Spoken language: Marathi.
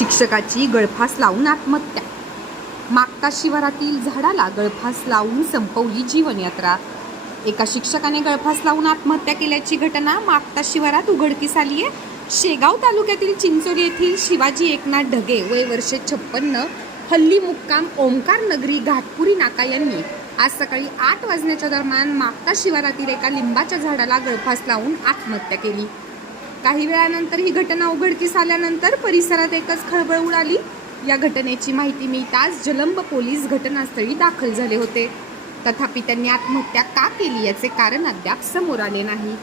शिक्षकाची गळफास लावून आत्महत्या. मागता शिवारातील झाडाला गळफास लावून संपवली जीवनयात्रा. एका शिक्षकाने गळफास लावून आत्महत्या केल्याची घटना मागता शिवारात उघडकीस आली आहे. शेगाव तालुक्यातील चिंचोली येथील शिवाजी एकनाथ ढगे वय वर्षे छप्पन्न हल्ली मुक्काम ओंकार नगरी घाटपुरी नाका यांनी आज सकाळी आठ वाजण्याच्या दरम्यान मागता शिवारातील एका लिंबाच्या झाडाला गळफास लावून आत्महत्या केली. काही वेळानंतर ही घटना उघडकीस आल्यानंतर परिसरात एकच खळबळ उडाली. या घटनेची माहिती मिळताच जलंब पोलीस घटनास्थळी दाखल झाले होते. तथापि त्यांनी आत्महत्या का केली याचे कारण अद्याप समोर आले नाही.